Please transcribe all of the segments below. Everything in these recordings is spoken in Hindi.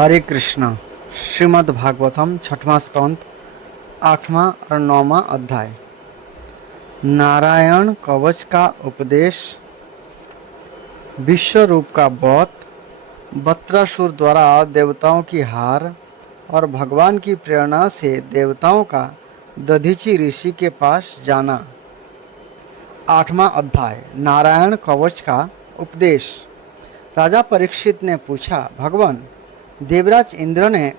हरे कृष्ण। श्रीमद् भागवतम छठवां स्कंद 8वां और 9वां अध्याय। नारायण कवच का उपदेश, विश्व रूप का बौत, बत्रासुर द्वारा देवताओं की हार और भगवान की प्रेरणा से देवताओं का दधीची ऋषि के पास जाना। 8वां अध्याय, नारायण कवच का उपदेश। राजा परीक्षित ने पूछा, भगवान, देवराज इंद्र ने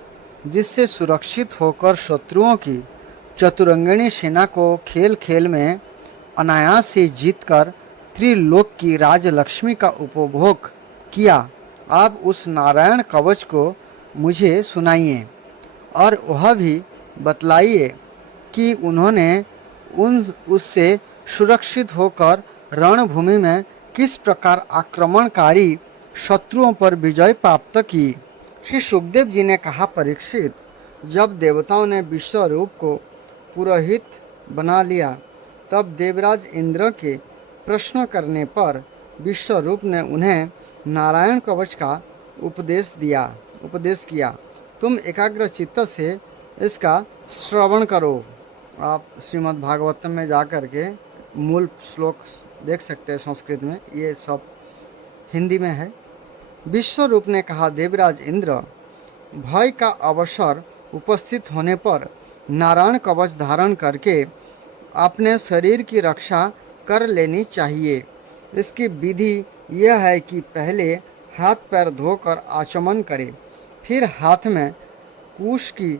जिससे सुरक्षित होकर शत्रुओं की चतुरंगिणी सेना को खेल खेल में अनायास से जीतकर त्रिलोक की राजलक्ष्मी का उपभोग किया, आप उस नारायण कवच को मुझे सुनाइए और वह भी बतलाइए कि उन्होंने उससे सुरक्षित होकर रणभूमि में किस प्रकार आक्रमणकारी शत्रुओं पर विजय प्राप्त की। श्री सुखदेव जी ने कहा, परीक्षित, जब देवताओं ने विश्वरूप को पुरोहित बना लिया तब देवराज इंद्र के प्रश्न करने पर विश्वरूप ने उन्हें नारायण कवच का उपदेश किया। तुम एकाग्र चित्त से इसका श्रवण करो। आप श्रीमद् भागवतम में जाकर के मूल श्लोक देख सकते हैं, संस्कृत में, ये सब हिंदी में है। विश्वरूप ने कहा, देवराज इंद्र, भय का अवसर उपस्थित होने पर नारायण कवच धारण करके अपने शरीर की रक्षा कर लेनी चाहिए। इसकी विधि यह है कि पहले हाथ पैर धोकर आचमन करें, फिर हाथ में कुश की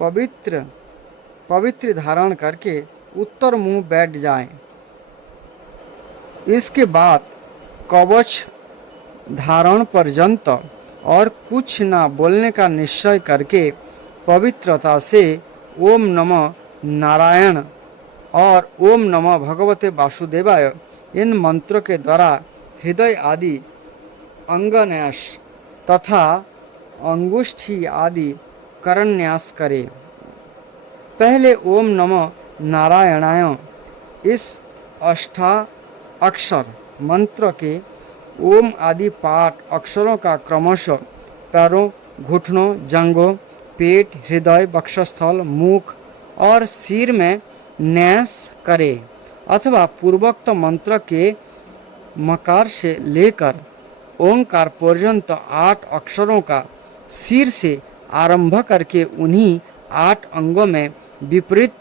पवित्र धारण करके उत्तर मुंह बैठ जाएं। इसके बाद कवच धारण पर्यंत और कुछ न बोलने का निश्चय करके पवित्रता से ओम नमः नारायण और ओम नमः भगवते वासुदेवाय इन मंत्रों के द्वारा हृदय आदि अंगन्यास तथा अंगुष्ठी आदि करन्यास करे। पहले ओम नमः नारायणाय इस अष्टाक्षर मंत्र के ओम आदि पाठ अक्षरों का क्रमशः पैरों, घुटनों, जंघों, पेट, हृदय, वक्षस्थल, मुख और सिर में न्यास करे अथवा पूर्वोक्त मंत्र के मकार से लेकर ओंकार पर्यंत 8 अक्षरों का सिर से आरंभ करके उन्हीं 8 अंगों में विपरीत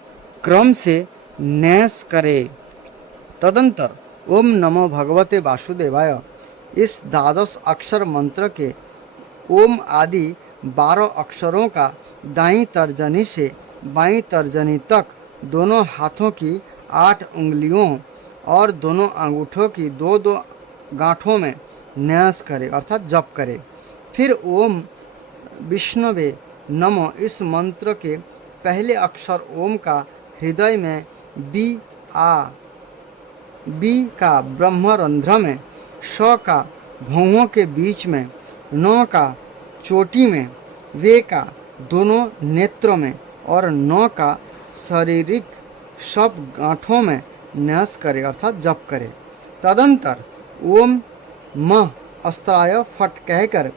क्रम से न्यास करे। तदंतर ओम नमो भगवते वासुदेवाय इस 12 अक्षर मंत्र के ओम आदि 12 अक्षरों का दाईं तर्जनी से बाईं तर्जनी तक दोनों हाथों की 8 उंगलियों और दोनों अंगूठों की 2-2 गांठों में न्यास करे अर्थात जप करे। फिर ओम विष्णवे नमो इस मंत्र के पहले अक्षर ओम का हृदय में बी का ब्रह्मरंध्र में, श का भौहों के बीच में, न का चोटी में, वे का दोनों नेत्रों में और न का शारीरिक सब गांठों में न्यास करे अर्थात जप करे। तदंतर ओम मह अस्त्राय फट कहकर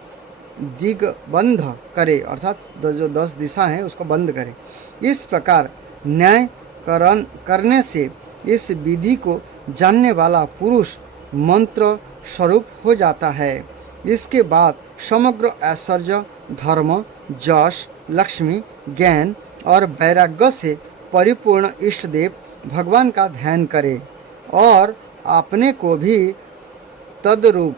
दिग्बंध करे अर्थात जो 10 दिशा है उसको बंद करे। इस प्रकार न्याय करने से इस विधि को जानने वाला पुरुष मंत्र स्वरूप हो जाता है। इसके बाद समग्र ऐश्वर्य, धर्म, यश, लक्ष्मी, ज्ञान और वैराग्य से परिपूर्ण इष्ट देव भगवान का ध्यान करे और अपने को भी तद्रूप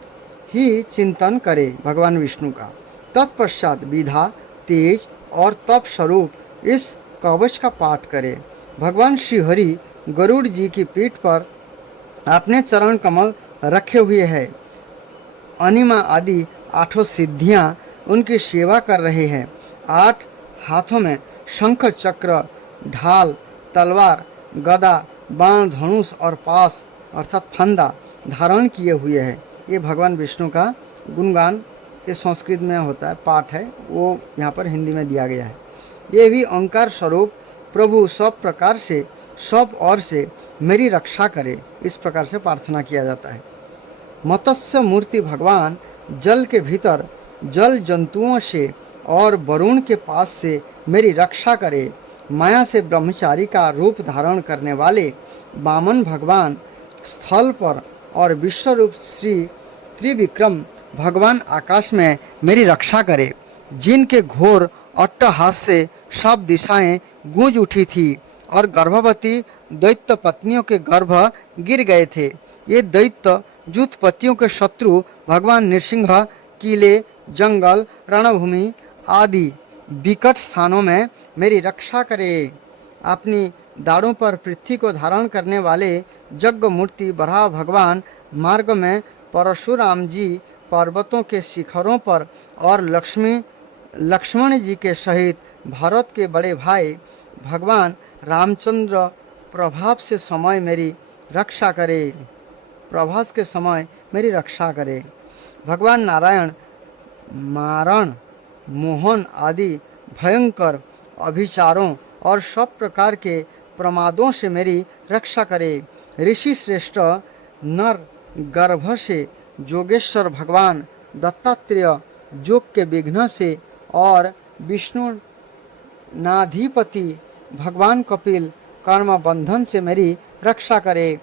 ही चिंतन करे भगवान विष्णु का। तत्पश्चात विधा, तेज और तप स्वरूप इस कवच का पाठ करे। भगवान श्री हरि गरुड़ जी की पीठ पर अपने चरण कमल रखे हुए हैं। अनिमा आदि 8 सिद्धियां उनकी सेवा कर रहे हैं। 8 हाथों में शंख, चक्र, ढाल, तलवार, गदा, बाण, धनुष और पास अर्थात फंदा धारण किए हुए हैं। ये भगवान विष्णु का गुणगान ये संस्कृत में होता है, पाठ है, वो यहाँ पर हिंदी में दिया गया है। ये भी ओंकार स्वरूप प्रभु सब प्रकार से सब ओर से मेरी रक्षा करे, इस प्रकार से प्रार्थना किया जाता है। मत्स्य मूर्ति भगवान जल के भीतर जल जंतुओं से और वरुण के पास से मेरी रक्षा करे। माया से ब्रह्मचारी का रूप धारण करने वाले वामन भगवान स्थल पर और विश्वरूप श्री त्रिविक्रम भगवान आकाश में मेरी रक्षा करे। जिनके घोर अट्टहास से सब दिशाएं गूंज उठी थी और गर्भवती दैत्य पत्नियों के गर्भ गिर गए थे। ये दैत्य जुतपतियों के शत्रु भगवान नृसिंह किले, जंगल, रणभूमि आदि विकट स्थानों में मेरी रक्षा करे। अपनी दाढ़ों पर पृथ्वी को धारण करने वाले यज्ञ मूर्ति बराह भगवान मार्ग में परशुराम जी पर्वतों के शिखरों पर और लक्ष्मण जी के सहित भारत के बड़े भाई भगवान रामचंद्र प्रभाव से समय मेरी रक्षा करे। प्रभास के समय मेरी रक्षा करे। भगवान नारायण मारण, मोहन आदि भयंकर अभिचारों और सब प्रकार के प्रमादों से मेरी रक्षा करे। ऋषि श्रेष्ठ नर गर्भ से जोगेश्वर भगवान दत्तात्रेय योग के विघ्न से और विष्णु नाधिपति भगवान कपिल कर्म बंधन से मेरी रक्षा करे।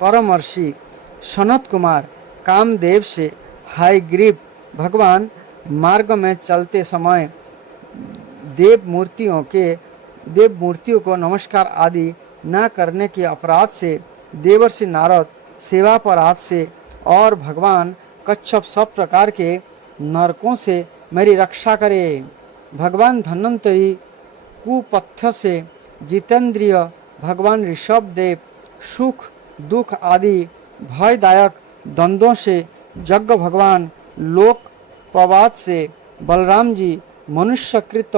परमर्षि सनत कुमार कामदेव से हायग्रीव भगवान मार्ग में चलते समय देव मूर्तियों को नमस्कार आदि न करने के अपराध से देवर्षि नारद सेवा अपराध से और भगवान कच्छप सब प्रकार के नरकों से मेरी रक्षा करे। भगवान धन्वंतरी कुपथ्य से जितेंद्रिय भगवान ऋषभ देव सुख दुख आदि भयदायक द्वंद्वों से यज्ञ भगवान लोकपवाद से बलराम जी मनुष्यकृत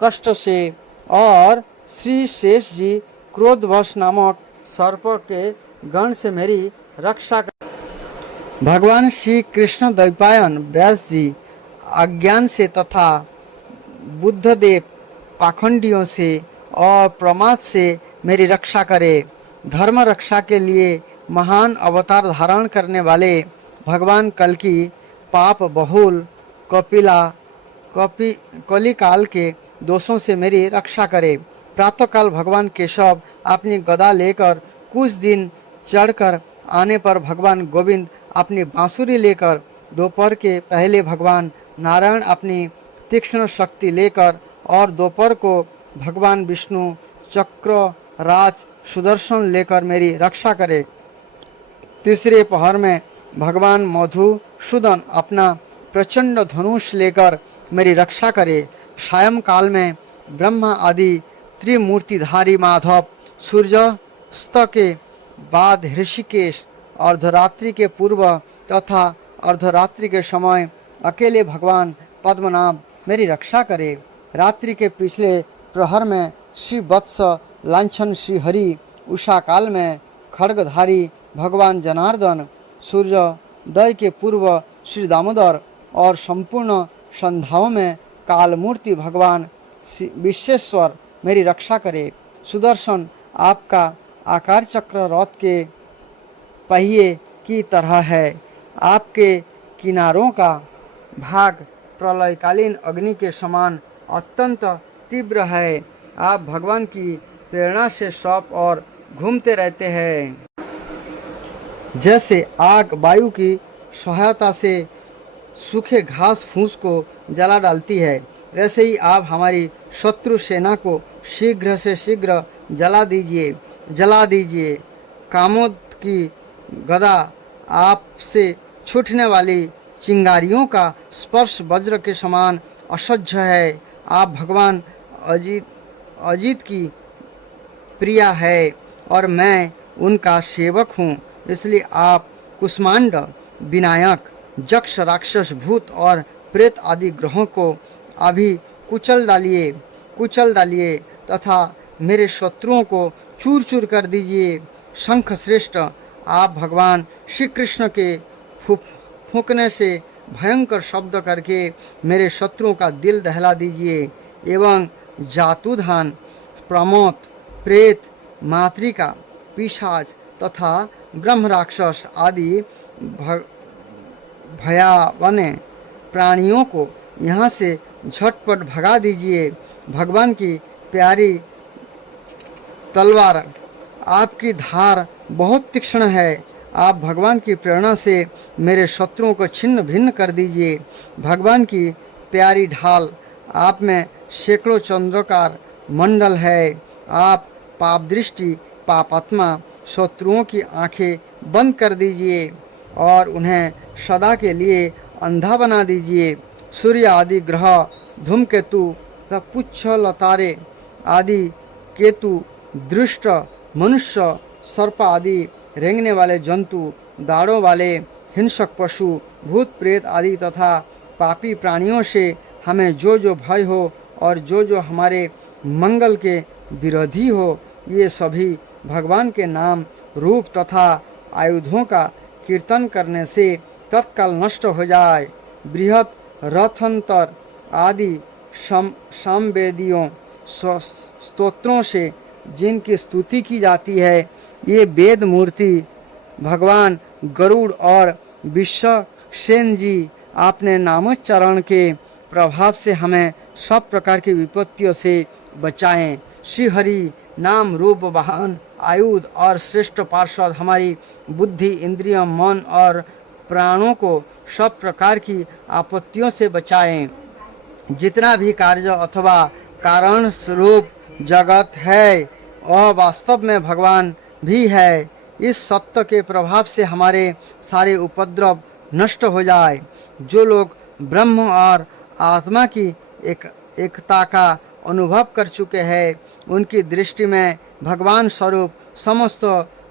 कष्ट से और श्री शेष जी क्रोधवश नामक सर्प के गण से मेरी रक्षा कर। भगवान श्री कृष्ण द्वैपायन व्यास जी अज्ञान से तथा बुद्धदेव पाखंडियों से और प्रमाद से मेरी रक्षा करे। धर्म रक्षा के लिए महान अवतार धारण करने वाले भगवान कल्कि पाप बहुल कलिकाल के दोषों से मेरी रक्षा करे। प्रातःकाल भगवान केशव अपनी गदा लेकर कुछ दिन चढ़कर आने पर भगवान गोविंद अपनी बांसुरी लेकर, दोपहर के पहले भगवान नारायण अपनी तीक्ष्ण शक्ति लेकर और दोपहर को भगवान विष्णु चक्र राज सुदर्शन लेकर मेरी रक्षा करे। तीसरे पहर में भगवान मधुसूदन अपना प्रचंड धनुष लेकर मेरी रक्षा करे। सायंकाल में ब्रह्मा आदि त्रिमूर्तिधारी माधव सूर्यास्त के बाद ऋषिकेश, अर्धरात्रि के पूर्व तथा अर्धरात्रि के समय अकेले भगवान पद्मनाभ मेरी रक्षा करे। रात्रि के पिछले प्रहर में श्री वत्स लांछन श्री हरि, उषा काल में खड्गधारी भगवान जनार्दन, सूर्योदय के पूर्व श्री दामोदर और संपूर्ण संध्याओं में कालमूर्ति भगवान विश्वेश्वर मेरी रक्षा करे। सुदर्शन आपका आकार चक्र रथ के पहिए की तरह है। आपके किनारों का भाग प्रलयकालीन अग्नि के समान अत्यंत तीव्र है। आप भगवान की प्रेरणा से सब और घूमते रहते हैं। जैसे आग वायु की सहायता से सूखे घास फूस को जला डालती है, वैसे ही आप हमारी शत्रु सेना को शीघ्र से शीघ्र जला दीजिए। कामोद की गदा आपसे छूटने वाली चिंगारियों का स्पर्श वज्र के समान असह्य है। आप भगवान अजित की प्रिया है और मैं उनका सेवक हूँ, इसलिए आप कुष्मांड, विनायक, यक्ष, राक्षस, भूत और प्रेत आदि ग्रहों को अभी कुचल डालिए तथा मेरे शत्रुओं को चूर चूर कर दीजिए। शंख श्रेष्ठ, आप भगवान श्री कृष्ण के फूंकने से भयंकर शब्द करके मेरे शत्रुओं का दिल दहला दीजिए। एवं जातुधान, प्रमोद, प्रेत, मातृका, पिशाच तथा ब्रह्म राक्षस आदि भयावने प्राणियों को यहाँ से झटपट भगा दीजिए। भगवान की प्यारी तलवार, आपकी धार बहुत तीक्ष्ण है। आप भगवान की प्रेरणा से मेरे शत्रुओं को छिन्न भिन्न कर दीजिए। भगवान की प्यारी ढाल, आप में सैकड़ों चंद्राकार मंडल है। आप पाप दृष्टि, पापात्मा शत्रुओं की आंखें बंद कर दीजिए और उन्हें सदा के लिए अंधा बना दीजिए। सूर्य आदि ग्रह, धूमकेतु तथा पुच्छल तारे आदि केतु, दृष्ट मनुष्य, सर्प आदि रेंगने वाले जंतु, दाढ़ों वाले हिंसक पशु, भूत प्रेत आदि तथा पापी प्राणियों से हमें जो भय हो और जो हमारे मंगल के विरोधी हो, ये सभी भगवान के नाम, रूप तथा आयुधों का कीर्तन करने से तत्काल नष्ट हो जाए। बृहत रथंतर आदि सामवेदियों स्तोत्रों से जिनकी स्तुति की जाती है, ये वेद मूर्ति भगवान गरुड़ और विश्वसेन जी अपने नामोच्चारण के प्रभाव से हमें सब प्रकार की विपत्तियों से बचाएं। श्री हरि नाम, रूप, वाहन, आयुध और श्रेष्ठ पार्षद हमारी बुद्धि, इंद्रिय, मन और प्राणों को सब प्रकार की आपत्तियों से बचाएं। जितना भी कार्य अथवा कारण स्वरूप जगत है वह वास्तव में भगवान भी है। इस सत्य के प्रभाव से हमारे सारे उपद्रव नष्ट हो जाए। जो लोग ब्रह्म और आत्मा की एकता का अनुभव कर चुके हैं, उनकी दृष्टि में भगवान स्वरूप समस्त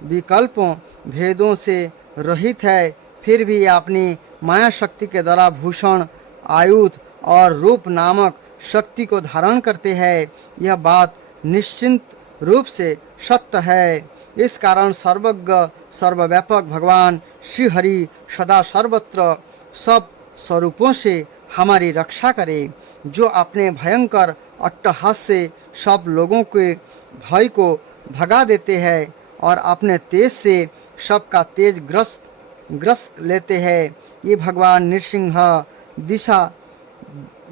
विकल्पों भेदों से रहित है। फिर भी अपनी माया शक्ति के द्वारा भूषण, आयुध और रूप नामक शक्ति को धारण करते हैं। यह बात निश्चिंत रूप से सत्य है। इस कारण सर्वज्ञ सर्वव्यापक भगवान श्री हरि सदा सर्वत्र सब स्वरूपों से हमारी रक्षा करे। जो अपने भयंकर अट्टहास से सब लोगों के भय को भगा देते हैं और अपने तेज से सबका तेज ग्रस्त लेते हैं। ये भगवान नृसिंह दिशा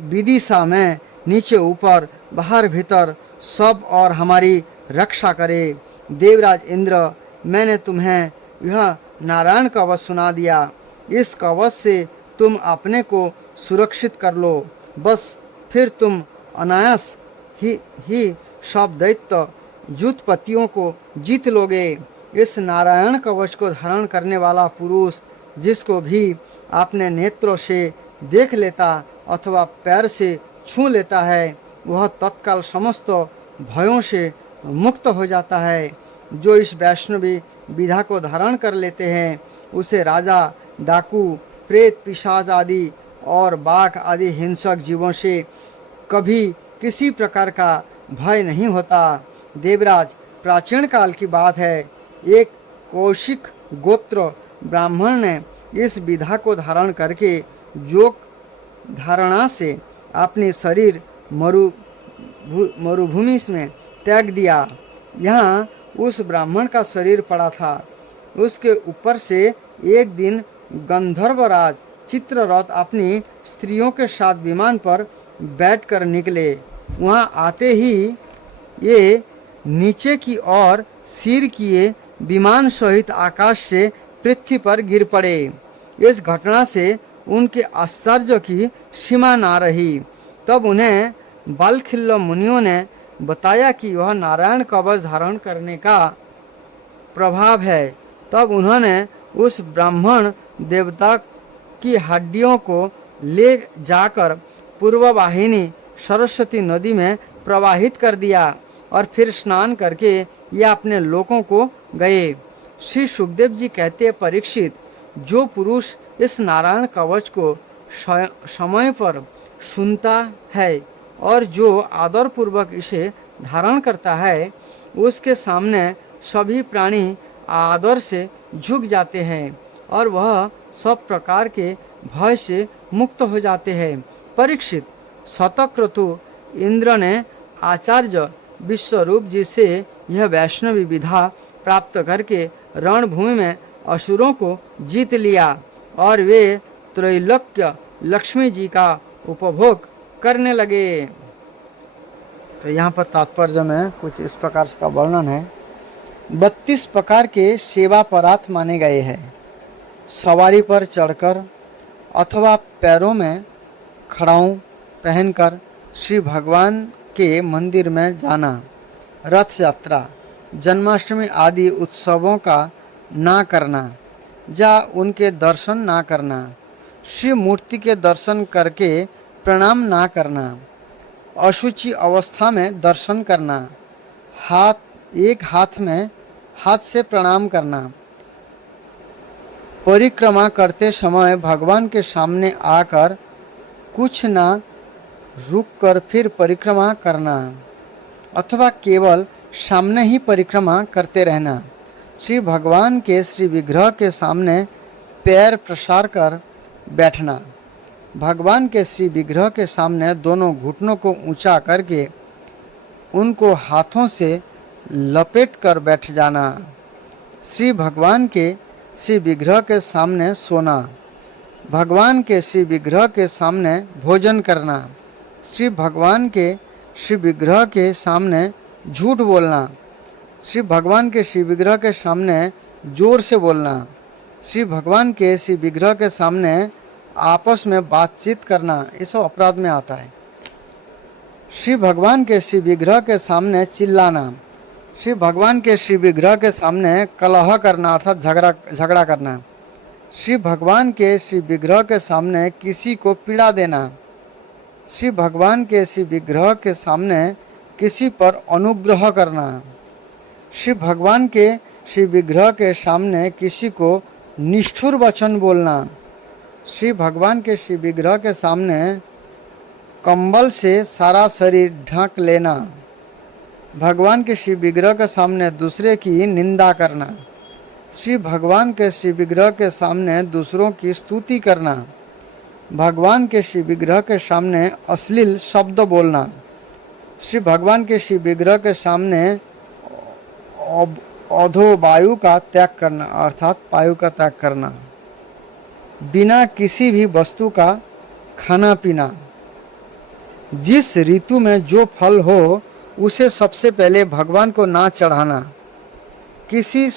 विदिशा में नीचे ऊपर बाहर भीतर सब और हमारी रक्षा करे। देवराज इंद्र, मैंने तुम्हें यह नारायण कवच सुना दिया। इस कवच से तुम अपने को सुरक्षित कर लो। बस फिर तुम अनायास ही सब दैत्य जुतपतियों को जीत लोगे। इस नारायण कवच को धारण करने वाला पुरुष, जिसको भी अपने नेत्रों से देख लेता अथवा पैर से छू लेता है, वह तत्काल समस्त भयों से मुक्त हो जाता है। जो इस वैष्णवी विधा को धारण कर लेते हैं, उसे राजा, डाकू, प्रेत, पिशाच आदि और बाघ आदि हिंसक जीवों से कभी किसी प्रकार का भय नहीं होता। देवराज, प्राचीन काल की बात है, एक कौशिक गोत्र ब्राह्मण ने इस विधा को धारण करके योग धारणा से अपने शरीर मरुभूमि में त्याग दिया। यहाँ उस ब्राह्मण का शरीर पड़ा था। उसके ऊपर से एक दिन गंधर्वराज चित्ररथ अपनी स्त्रियों के साथ विमान पर बैठकर निकले। वहाँ आते ही ये नीचे की ओर सिर किए विमान सहित आकाश से पृथ्वी पर गिर पड़े। इस घटना से उनके आश्चर्य की सीमा ना रही। तब उन्हें बालखिल्य मुनियों ने बताया कि वह नारायण कवच धारण करने का प्रभाव है। तब उन्होंने उस ब्राह्मण देवता की हड्डियों को ले जाकर पूर्ववाहिनी सरस्वती नदी में प्रवाहित कर दिया और फिर स्नान करके ये अपने लोकों को गए। श्री सुखदेव जी कहते हैं, परीक्षित, जो पुरुष इस नारायण कवच को समय पर सुनता है और जो आदर पूर्वक इसे धारण करता है, उसके सामने सभी प्राणी आदर से झुक जाते हैं और वह सब प्रकार के भय से मुक्त हो जाते हैं। परीक्षित, शतक्रतु इंद्र ने आचार्य विश्वरूप जी से यह वैष्णवी विधा प्राप्त करके रणभूमि में असुरों को जीत लिया और वे त्रैलोक्य लक्ष्मी जी का उपभोग करने लगे। तो यहाँ पर तात्पर्य में कुछ इस प्रकार का वर्णन है। 32 प्रकार के सेवा परार्थ माने गए हैं। सवारी पर चढ़कर अथवा पैरों में खड़ाऊं पहनकर श्री भगवान के मंदिर में जाना, रथ यात्रा, जन्माष्टमी आदि उत्सवों का ना करना या उनके दर्शन ना करना, श्री मूर्ति के दर्शन करके प्रणाम ना करना, अशुचि अवस्था में दर्शन करना, एक हाथ से प्रणाम करना, परिक्रमा करते समय भगवान के सामने आकर कुछ ना रुक कर फिर परिक्रमा करना अथवा केवल सामने ही परिक्रमा करते रहना, श्री भगवान के श्री विग्रह के सामने पैर प्रसार कर बैठना, भगवान के श्री विग्रह के सामने दोनों घुटनों को ऊंचा करके उनको हाथों से लपेट कर बैठ जाना, श्री भगवान के श्री विग्रह के सामने सोना, भगवान के श्री विग्रह के सामने भोजन करना, श्री भगवान के श्री विग्रह के सामने झूठ बोलना, श्री भगवान के श्री विग्रह के सामने जोर से बोलना, श्री भगवान के श्री विग्रह के सामने आपस में बातचीत करना, ये सब अपराध में आता है। श्री भगवान के श्री विग्रह के सामने चिल्लाना, श्री भगवान के श्री विग्रह के सामने कलह करना अर्थात झगड़ा करना, श्री भगवान के श्री विग्रह के सामने किसी को पीड़ा देना, श्री भगवान के श्री विग्रह के सामने किसी पर अनुग्रह करना, श्री भगवान के श्री विग्रह के सामने किसी को निष्ठुर वचन बोलना, श्री भगवान के श्री विग्रह के सामने कंबल से सारा शरीर ढक लेना, भगवान के श्री विग्रह के सामने दूसरे की निंदा करना, श्री भगवान के श्री विग्रह के सामने दूसरों की स्तुति करना, भगवान के श्री विग्रह के सामने अश्लील शब्द बोलना, श्री भगवान के श्री विग्रह के सामने अधो वायु का त्याग करना अर्थात वायु का त्याग करना, बिना किसी भी वस्तु का खाना पीना, जिस ऋतु में जो फल हो उसे सबसे पहले भगवान को ना चढ़ाना, किसी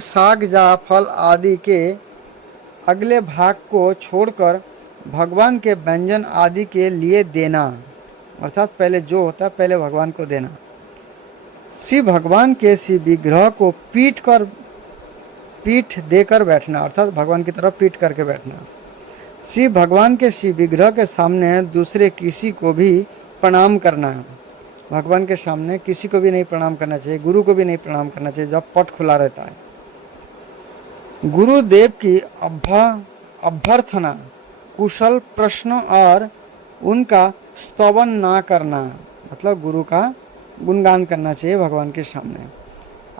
साग या फल आदि के अगले भाग को छोड़कर भगवान के व्यंजन आदि के लिए देना अर्थात पहले जो होता है पहले भगवान को देना, श्री भगवान के श्री विग्रह को पीठ देकर बैठना अर्थात भगवान की तरफ पीठ करके बैठना, श्री भगवान के श्री विग्रह के सामने दूसरे किसी को भी प्रणाम करना, भगवान के सामने किसी को भी नहीं प्रणाम करना चाहिए, गुरु को भी नहीं प्रणाम करना चाहिए जब पट खुला रहता है, गुरुदेव की अभ्यर्थना, कुशल प्रश्न और उनका स्तवन ना करना मतलब गुरु का गुणगान करना चाहिए भगवान के सामने,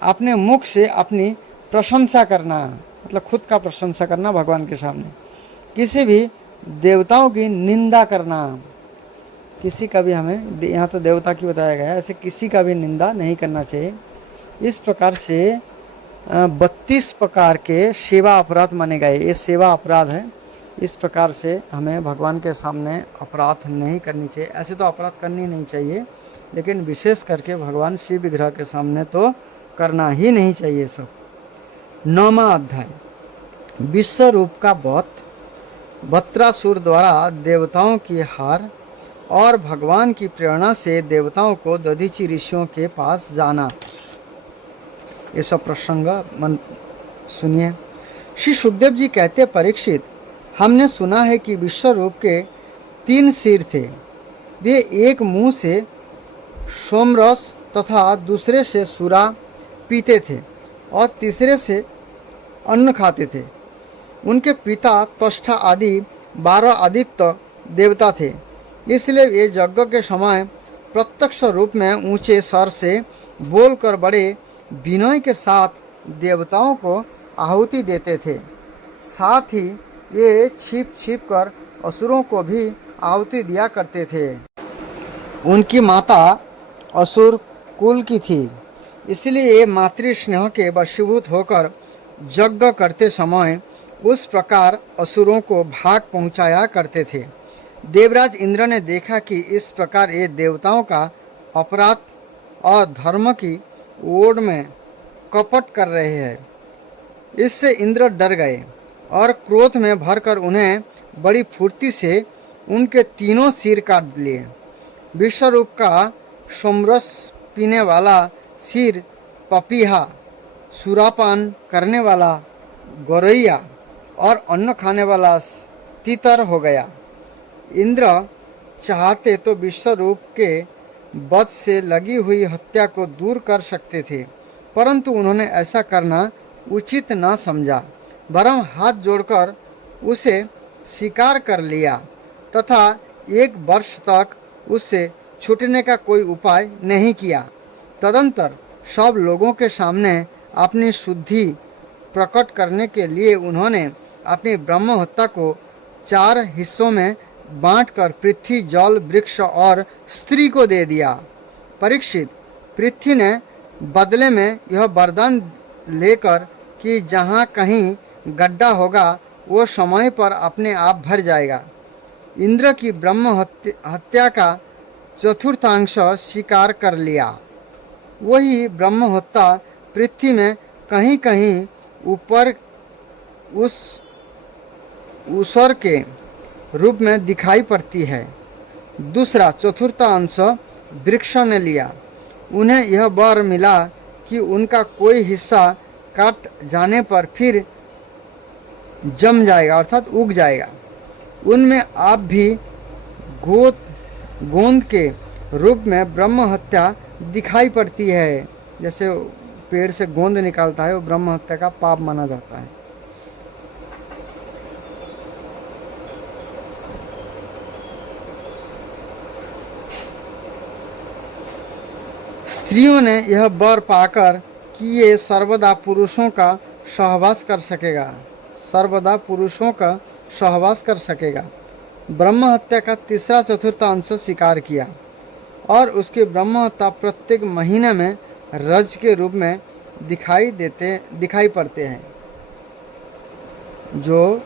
अपने मुख से अपनी प्रशंसा करना मतलब खुद का प्रशंसा करना भगवान के सामने, किसी भी देवताओं की निंदा करना, किसी का भी हमें यहाँ तो देवता की बताया गया है ऐसे किसी का भी निंदा नहीं करना चाहिए। इस प्रकार से 32 प्रकार के सेवा अपराध माने गए, ये सेवा अपराध है। इस प्रकार से हमें भगवान के सामने अपराध नहीं करनी चाहिए, ऐसे तो अपराध करनी नहीं चाहिए लेकिन विशेष करके भगवान शिव विग्रह के सामने तो करना ही नहीं चाहिए सब। 9वां अध्याय विश्व रूप का वध, वत्रासुर द्वारा देवताओं की हार और भगवान की प्रेरणा से देवताओं को दधीचि ऋषियों के पास जाना, ये सब प्रसंग मन सुनिए। श्री सुखदेव जी कहते परीक्षित, हमने सुना है कि विश्व रूप के 3 सिर थे, वे एक मुंह से सोमरस तथा दूसरे से सुरा पीते थे और तीसरे से अन्न खाते थे। उनके पिता त्वष्टा आदि 12 आदित्य देवता थे, इसलिए वे यज्ञ के समय प्रत्यक्ष रूप में ऊंचे स्वर से बोलकर बड़े विनय के साथ देवताओं को आहुति देते थे। साथ ही वे छिप छिप कर असुरों को भी आहुति दिया करते थे। उनकी माता असुर कुल की थी, इसलिए मातृ स्नेह के वशीभूत होकर यज्ञ करते समय उस प्रकार असुरों को भाग पहुंचाया करते थे। देवराज इंद्र ने देखा कि इस प्रकार ये देवताओं का अपराध और धर्म की ओर में कपट कर रहे हैं। इससे इंद्र डर गए और क्रोध में भरकर उन्हें बड़ी फुर्ती से उनके तीनों सिर काट लिए। विश्वरूप का सोमरस पीने वाला सिर पपीहा, सुरापान करने वाला गौरैया और अन्न खाने वाला तीतर हो गया। इंद्र चाहते तो विश्वरूप के वध से लगी हुई हत्या को दूर कर सकते थे, परंतु उन्होंने ऐसा करना उचित न समझा, वरं हाथ जोड़कर उसे स्वीकार कर लिया तथा 1 वर्ष तक उससे छूटने का कोई उपाय नहीं किया। तदंतर सब लोगों के सामने अपनी शुद्धि प्रकट करने के लिए उन्होंने अपनी ब्रह्म हत्या को 4 हिस्सों में बांटकर पृथ्वी, जल, वृक्ष और स्त्री को दे दिया। परीक्षित, पृथ्वी ने बदले में यह वरदान लेकर कि जहाँ कहीं गड्ढा होगा वो समय पर अपने आप भर जाएगा। इंद्र की ब्रह्म हत्या का चतुर्थांश स्वीकार कर लिया। वही ब्रह्म हत्या पृथ्वी में कहीं कहीं ऊपर उस ऊसर के रूप में दिखाई पड़ती है। दूसरा चतुर्थांश वृक्ष ने लिया। उन्हें यह वर मिला कि उनका कोई हिस्सा काट जाने पर फिर जम जाएगा, अर्थात उग जाएगा। उनमें आप भी गोंद के रूप में ब्रह्म हत्या दिखाई पड़ती है। जैसे पेड़ से गोंद निकालता है, वो ब्रह्म हत्या का पाप माना जाता है। स्त्रियों ने यह वर पाकर कि ये सर्वदा पुरुषों का सहवास कर सकेगा, ब्रह्म हत्या का तीसरा चतुर्थांश स्वीकार किया और उसके ब्रह्म हत्या प्रत्येक महीने में रज के रूप में दिखाई पड़ते हैं। जो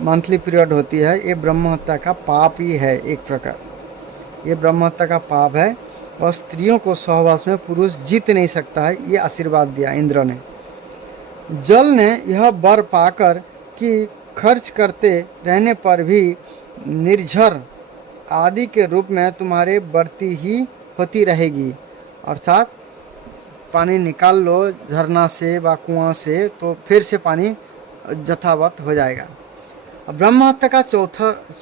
मंथली पीरियड होती है, ये ब्रह्म हत्या का पाप ही है। एक प्रकार ये ब्रह्म हत्या का पाप है और स्त्रियों को सहवास में पुरुष जीत नहीं सकता है। ये आशीर्वाद दिया इंद्र ने। जल ने यह वर पाकर कि खर्च करते रहने पर भी निर्झर आदि के रूप में तुम्हारे बढ़ती ही होती रहेगी, अर्थात पानी निकाल लो झरना से व कुआं से तो फिर से पानी यथावत हो जाएगा। ब्रह्म हत्या का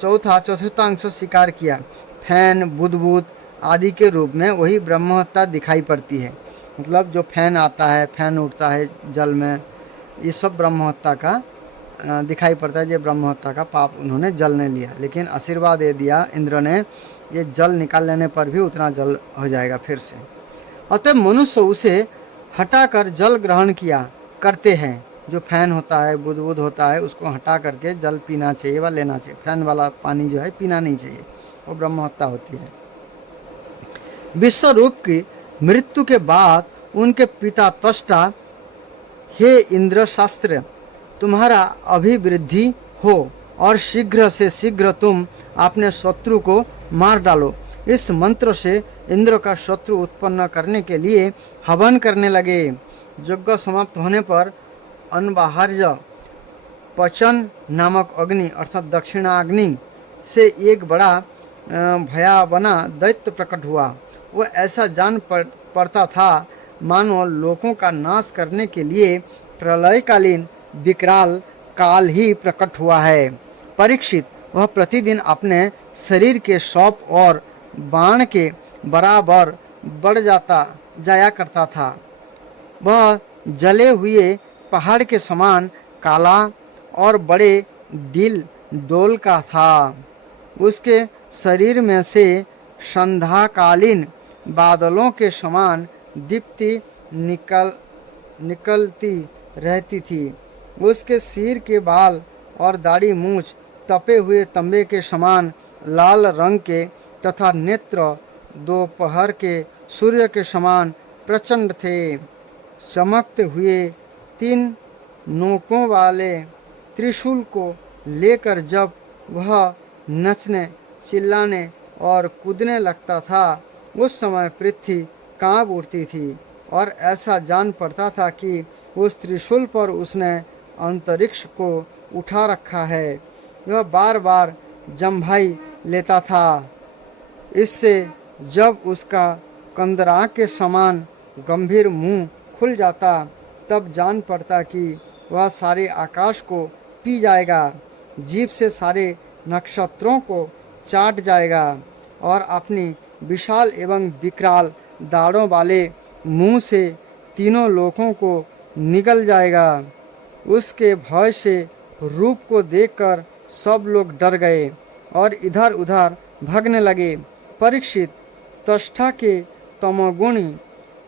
चौथांश स्वीकार किया। फैन, बुदबुद आदि के रूप में वही ब्रह्म हत्या दिखाई पड़ती है। मतलब जो फैन आता है, फैन उड़ता है जल में, ये सब ब्रह्म हत्या का दिखाई पड़ता है। ये ब्रह्म हत्या का पाप उन्होंने जल ने लिया, लेकिन आशीर्वाद दे दिया इंद्र ने, ये जल निकाल लेने पर भी उतना जल हो जाएगा फिर से। अतः मनुष्य उसे हटाकर जल ग्रहण किया करते हैं। जो फैन होता है, बुदबुद होता है, उसको हटा करके जल पीना चाहिए व लेना चाहिए। फैन वाला पानी जो है पीना नहीं चाहिए, वो ब्रह्म हत्या होती है। विश्वरूप की मृत्यु के बाद उनके पिता त्वष्टा, हे इंद्र शास्त्र, तुम्हारा अभिवृद्धि हो और शीघ्र से शीघ्र तुम अपने शत्रु को मार डालो। इस मंत्र से इंद्र का शत्रु उत्पन्न करने के लिए हवन करने लगे। यज्ञ समाप्त होने पर अनबाहर्य पचन नामक अग्नि अर्थात दक्षिणाग्नि से एक बड़ा भयावना दैत्य प्रकट हुआ। वह ऐसा जान पड़ता था मानो लोगों का नाश करने के लिए प्रलयकालीन विकराल काल ही प्रकट हुआ है। परीक्षित, वह प्रतिदिन अपने शरीर के सौंप और बाण के बराबर बढ़ जाया करता था। वह जले हुए पहाड़ के समान काला और बड़े दिल डोल का था। उसके शरीर में से संध्याकालीन बादलों के समान दीप्ति निकलती रहती थी। उसके सिर के बाल और दाढ़ी मूछ तपे हुए तंबे के समान लाल रंग के तथा नेत्र दोपहर के सूर्य के समान प्रचंड थे। चमकते हुए 3 नोकों वाले त्रिशूल को लेकर जब वह नचने, चिल्लाने और कूदने लगता था, उस समय पृथ्वी कांप उठती थी और ऐसा जान पड़ता था कि उस त्रिशूल पर उसने अंतरिक्ष को उठा रखा है। वह बार बार जम्भाई लेता था। इससे जब उसका कंदरा के समान गंभीर मुंह खुल जाता, तब जान पड़ता कि वह सारे आकाश को पी जाएगा, जीभ से सारे नक्षत्रों को चाट जाएगा और अपनी विशाल एवं विकराल दाढ़ों वाले मुंह से तीनों लोकों को निगल जाएगा। उसके भय से रूप को देखकर सब लोग डर गए और इधर उधर भागने लगे। परीक्षित, त्वष्टा के तमोगुणी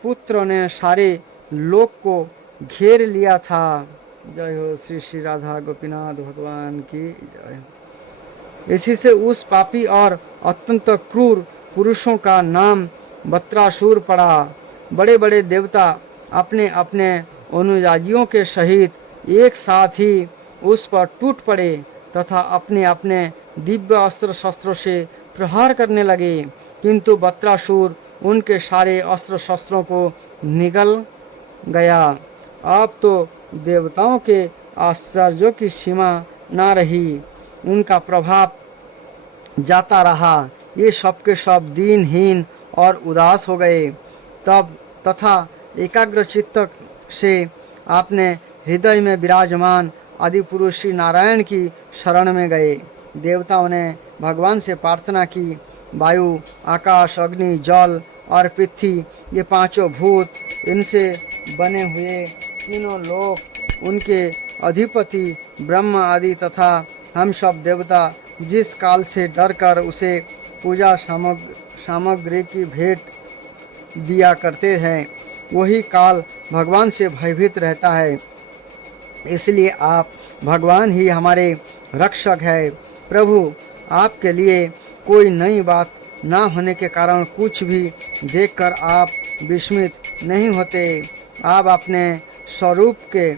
पुत्र ने सारे लोक को घेर लिया था। जय हो श्री श्री राधा गोपीनाथ भगवान की जय। इसी से उस पापी और अत्यंत क्रूर पुरुषों का नाम बत्रासुर पड़ा। बड़े बड़े देवता अपने अपने अनुयायियों के सहित एक साथ ही उस पर टूट पड़े तथा अपने अपने दिव्य अस्त्र शस्त्रों से प्रहार करने लगे, किंतु बत्रासुर उनके सारे अस्त्र शस्त्रों को निगल गया। अब तो देवताओं के आश्चर्यों की सीमा न रही, उनका प्रभाव जाता रहा। ये सब के सब दीनहीन और उदास हो गए। तब तथा एकाग्र चित्त से आपने हृदय में विराजमान आदि पुरुष श्री नारायण की शरण में गए। देवताओं ने भगवान से प्रार्थना की, वायु, आकाश, अग्नि, जल और पृथ्वी, ये पांचों भूत, इनसे बने हुए तीनों लोक, उनके अधिपति ब्रह्म आदि तथा हम सब देवता जिस काल से डरकर उसे पूजा सामग्री की भेंट दिया करते हैं, वही काल भगवान से भयभीत रहता है। इसलिए आप भगवान ही हमारे रक्षक है। प्रभु, आपके लिए कोई नई बात ना होने के कारण कुछ भी देखकर आप विस्मित नहीं होते। आप अपने स्वरूप के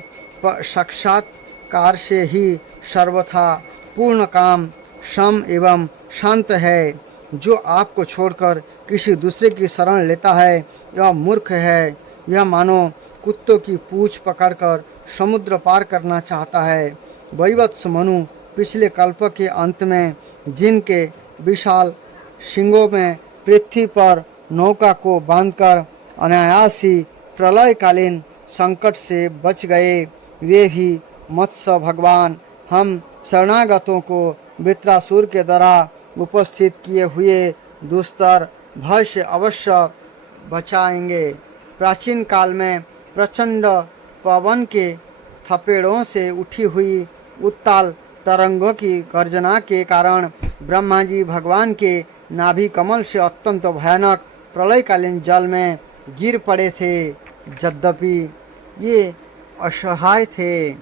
साक्षात्कार से ही सर्वथा पूर्ण काम, सम एवं शांत है। जो आपको छोड़कर किसी दूसरे की शरण लेता है यह मूर्ख है। यह मानो कुत्तों की पूंछ पकड़कर समुद्र पार करना चाहता है। वैवत्स मनु पिछले कल्प के अंत में जिनके विशाल सिंगों में पृथ्वी पर नौका को बांधकर अनायास ही प्रलयकालीन संकट से बच गए, वे भी मत्स्य भगवान हम शरणागतों को वृत्रासुर के द्वारा उपस्थित किए हुए दुस्तर भय से अवश्य बचाएंगे। प्राचीन काल में प्रचंड पवन के थपेड़ों से उठी हुई उत्ताल तरंगों की गर्जना के कारण ब्रह्मा जी भगवान के नाभि कमल से अत्यंत भयानक प्रलयकालीन जल में गिर पड़े थे। यद्यपि ये असहाय थे,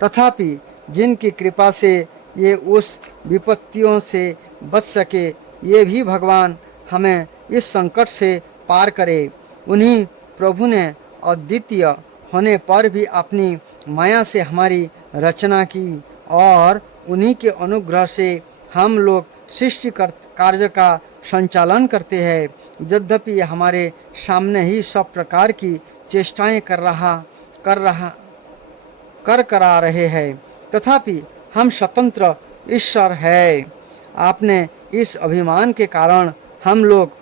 तथापि जिनकी कृपा से ये उस विपत्तियों से बच सके, ये भी भगवान हमें इस संकट से पार करे। उन्हीं प्रभु ने अद्वितीय होने पर भी अपनी माया से हमारी रचना की और उन्हीं के अनुग्रह से हम लोग सृष्टि कार्य का संचालन करते हैं। यद्यपि हमारे सामने ही सब प्रकार की चेष्टाएं करा रहे हैं, तथापि हम स्वतंत्र ईश्वर है। आपने इस अभिमान के कारण हम लोग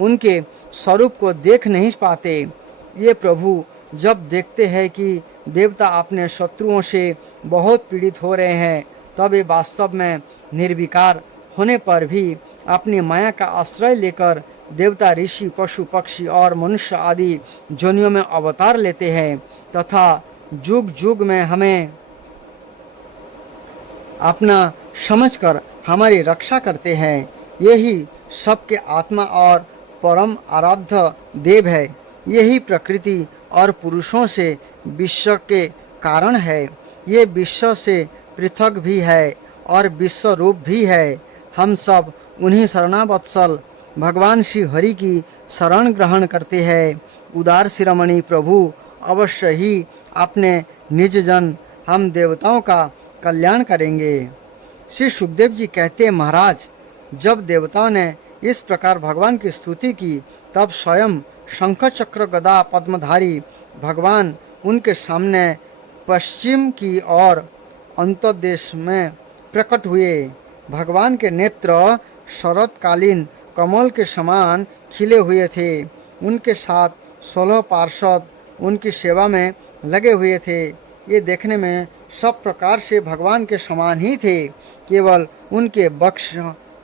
उनके स्वरूप को देख नहीं पाते। ये प्रभु जब देखते हैं कि देवता अपने शत्रुओं से बहुत पीड़ित हो रहे हैं, तब ये वास्तव में निर्विकार होने पर भी अपनी माया का आश्रय लेकर देवता, ऋषि, पशु, पक्षी और मनुष्य आदि जोनियों में अवतार लेते हैं तथा जुग जुग में हमें अपना समझकर हमारी रक्षा करते हैं। यही सबके आत्मा और परम आराध्य देव है। यही प्रकृति और पुरुषों से विश्व के कारण है। ये विश्व से पृथक भी है और विश्व रूप भी है। हम सब उन्हीं शरणावत्सल भगवान श्री हरि की शरण ग्रहण करते हैं। उदार शिरोमणि प्रभु अवश्य ही अपने निज जन हम देवताओं का कल्याण करेंगे। श्री सुखदेव जी कहते हैं, महाराज, जब देवताओं ने इस प्रकार भगवान की स्तुति की, तब स्वयं शंख चक्र गदा पद्मधारी भगवान उनके सामने पश्चिम की ओर अंतर्देश में प्रकट हुए। भगवान के नेत्र शरतकालीन कमल के समान खिले हुए थे। उनके साथ 16 पार्षद उनकी सेवा में लगे हुए थे। ये देखने में सब प्रकार से भगवान के समान ही थे। केवल उनके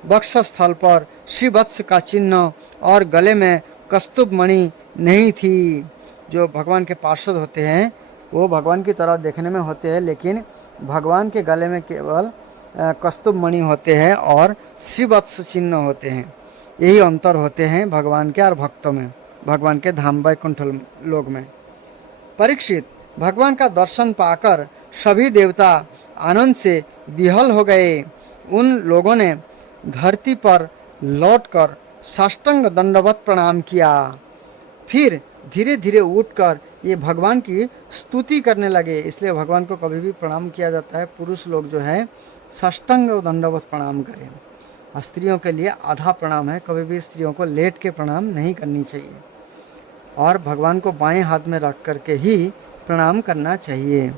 वक्षस्थल पर श्रीवत्स का चिन्ह और गले में कस्तूभ मणि नहीं थी। जो भगवान के पार्षद होते हैं वो भगवान की तरह देखने में होते हैं, लेकिन भगवान के गले में केवल कस्तूभ मणि होते हैं और श्रीवत्स चिन्ह होते हैं। यही अंतर होते हैं भगवान के और भक्तों में, भगवान के धाम वैकुंठ लोक में। परीक्षित, भगवान का दर्शन पाकर सभी देवता आनंद से विहल हो गए। उन लोगों ने धरती पर लौटकर साष्टांग दंडवत प्रणाम किया। फिर धीरे धीरे उठकर ये भगवान की स्तुति करने लगे। इसलिए भगवान को कभी भी प्रणाम किया जाता है, पुरुष लोग जो है साष्टांग दंडवत प्रणाम करें। और स्त्रियों के लिए आधा प्रणाम है, कभी भी स्त्रियों को लेट के प्रणाम नहीं करनी चाहिए और भगवान को बाएं हाथ में रख करके ही प्रणाम करना चाहिए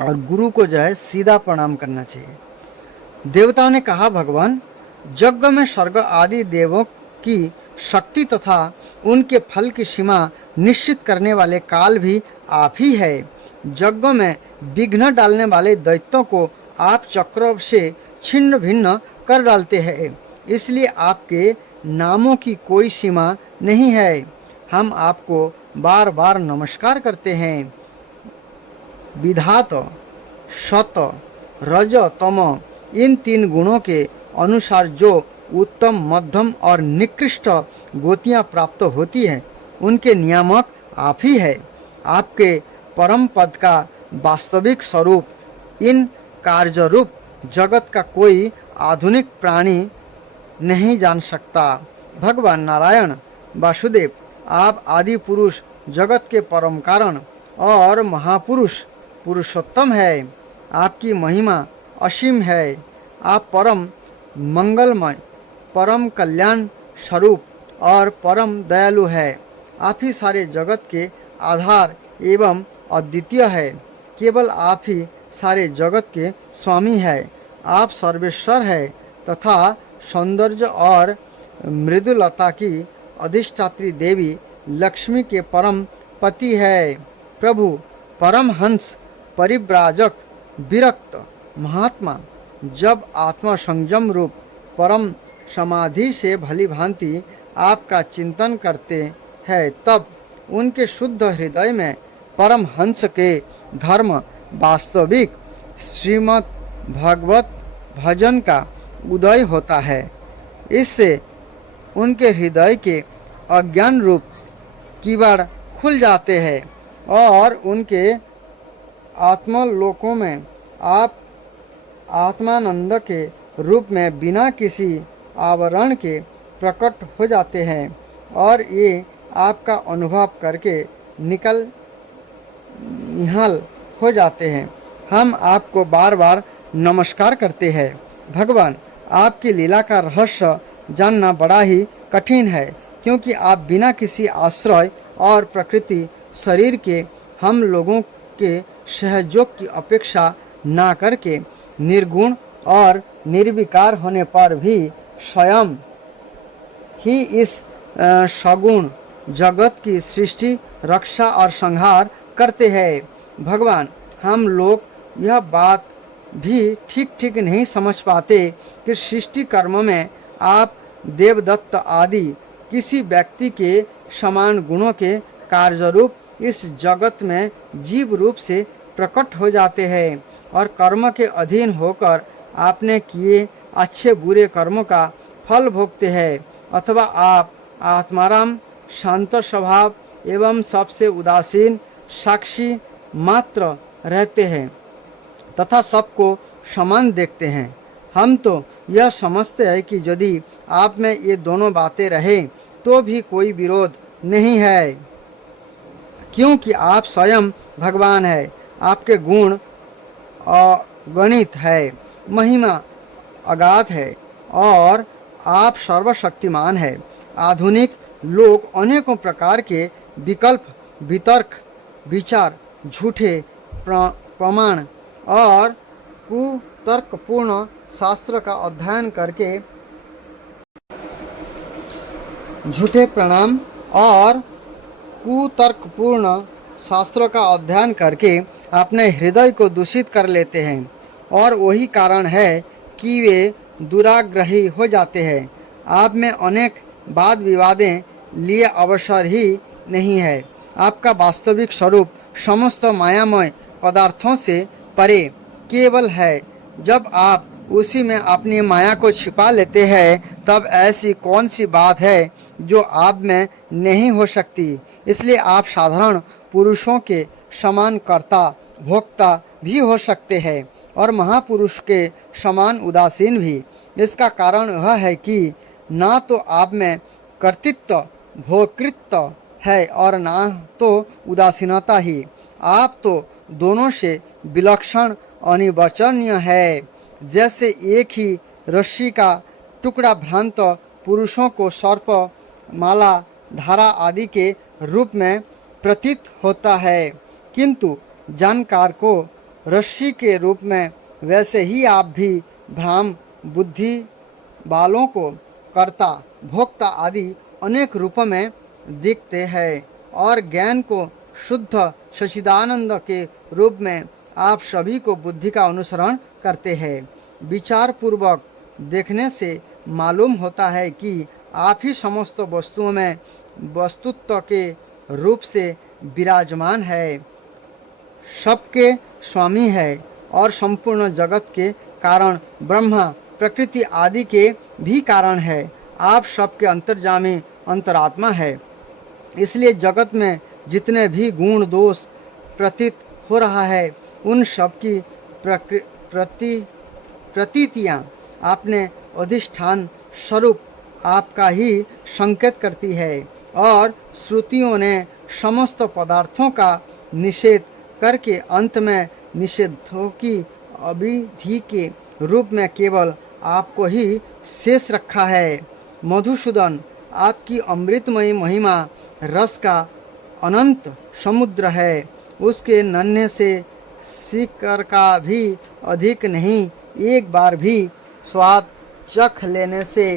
और गुरु को जो है सीधा प्रणाम करना चाहिए। देवताओं ने कहा, भगवान, यज्ञ में स्वर्ग आदि देवों की शक्ति तथा उनके फल की सीमा निश्चित करने वाले काल भी आप ही है। यज्ञ में विघ्न डालने वाले दैत्यों को आप चक्रों से छिन्न भिन्न कर डालते हैं, इसलिए आपके नामों की कोई सीमा नहीं है। हम आपको बार बार नमस्कार करते हैं। विधात, सत, रज, तम इन 3 गुणों के अनुसार जो उत्तम, मध्यम और निकृष्ट गोतियां प्राप्त होती हैं, उनके नियामक आप ही है। आपके परम पद का वास्तविक स्वरूप इन कार्य रूप जगत का कोई आधुनिक प्राणी नहीं जान सकता। भगवान नारायण वासुदेव, आप आदि पुरुष, जगत के परम कारण और महापुरुष पुरुषोत्तम है। आपकी महिमा असीम है। आप परम मंगलमय, परम कल्याण स्वरूप और परम दयालु है। आप ही सारे जगत के आधार एवं अद्वितीय है। केवल आप ही सारे जगत के स्वामी है। आप सर्वेश्वर है तथा सौंदर्य और मृदुलता की अधिष्ठात्री देवी लक्ष्मी के परम पति है। प्रभु, परमहंस, परिव्राजक, विरक्त महात्मा जब आत्मा संयम रूप परम समाधि से भली भांति आपका चिंतन करते हैं, तब उनके शुद्ध हृदय में परमहंस के धर्म वास्तविक श्रीमद् भागवत भजन का उदय होता है। इससे उनके हृदय के अज्ञान रूप किवाड़ खुल जाते हैं और उनके आत्मलोकों में आप आत्मानंद के रूप में बिना किसी आवरण के प्रकट हो जाते हैं और ये आपका अनुभव करके निहाल हो जाते हैं। हम आपको बार बार नमस्कार करते हैं। भगवान, आपकी लीला का रहस्य जानना बड़ा ही कठिन है, क्योंकि आप बिना किसी आश्रय और प्रकृति शरीर के हम लोगों के सहयोग की अपेक्षा ना करके निर्गुण और निर्विकार होने पर भी स्वयं ही इस सगुण जगत की सृष्टि, रक्षा और संहार करते हैं। भगवान, हम लोग यह बात भी ठीक ठीक नहीं समझ पाते कि सृष्टि कर्म में आप देवदत्त आदि किसी व्यक्ति के समान गुणों के कार्यरूप इस जगत में जीव रूप से प्रकट हो जाते हैं और कर्म के अधीन होकर आपने किए अच्छे बुरे कर्मों का फल भोगते हैं, अथवा आप आत्माराम, शांत स्वभाव एवं सबसे उदासीन साक्षी मात्र रहते हैं तथा सबको समान देखते हैं। हम तो यह समझते हैं कि यदि आप में ये दोनों बातें रहें तो भी कोई विरोध नहीं है, क्योंकि आप स्वयं भगवान हैं। आपके गुण अगणित है, महिमा अगाध है और आप सर्वशक्तिमान है। आधुनिक लोग अनेकों प्रकार के विकल्प, वितर्क, विचार, झूठे प्रमाण और कुतर्कपूर्ण शास्त्र का अध्ययन करके झूठे प्रणाम और कुतर्कपूर्ण शास्त्रों का अध्ययन करके अपने हृदय को दूषित कर लेते हैं और वही कारण है कि वे दुराग्रही हो जाते हैं। आप में अनेक वाद विवादें लिए अवसर ही नहीं है। आपका वास्तविक स्वरूप समस्त मायामय पदार्थों से परे केवल है। जब आप उसी में अपनी माया को छिपा लेते हैं तब ऐसी कौन सी बात है जो आप में नहीं हो सकती। इसलिए आप साधारण पुरुषों के समान कर्ता भोक्ता भी हो सकते हैं और महापुरुष के समान उदासीन भी। इसका कारण यह है कि ना तो आप में कर्तृत्व भोक्तृत्व है और ना तो उदासीनता ही। आप तो दोनों से विलक्षण अनिर्वचनीय है। जैसे एक ही रस्सी का टुकड़ा भ्रांत पुरुषों को सर्प, माला, धारा आदि के रूप में प्रतीत होता है, किंतु जानकार को रस्सी के रूप में, वैसे ही आप भी भ्राम बुद्धि वालों को कर्ता भोक्ता आदि अनेक रूपों में दिखते हैं और ज्ञान को शुद्ध सच्चिदानंद के रूप में आप सभी को बुद्धि का अनुसरण करते हैं। विचार पूर्वक देखने से मालूम होता है कि आप ही समस्त वस्तुओं में वस्तुत्व के रूप से विराजमान है, सबके स्वामी है और संपूर्ण जगत के कारण ब्रह्मा प्रकृति आदि के भी कारण है। आप सबके अंतर्जामी अंतरात्मा है। इसलिए जगत में जितने भी गुण दोष प्रतीत हो रहा है उन सब की प्रतीतियाँ अपने अधिष्ठान स्वरूप आपका ही संकेत करती है और श्रुतियों ने समस्त पदार्थों का निषेध करके अंत में निषेधों की अविधि के रूप में केवल आपको ही शेष रखा है। मधुसूदन, आपकी अमृतमयी महिमा रस का अनंत समुद्र है। उसके नन्हे से शिकर का भी अधिक नहीं। एक बार भी स्वाद चख लेने से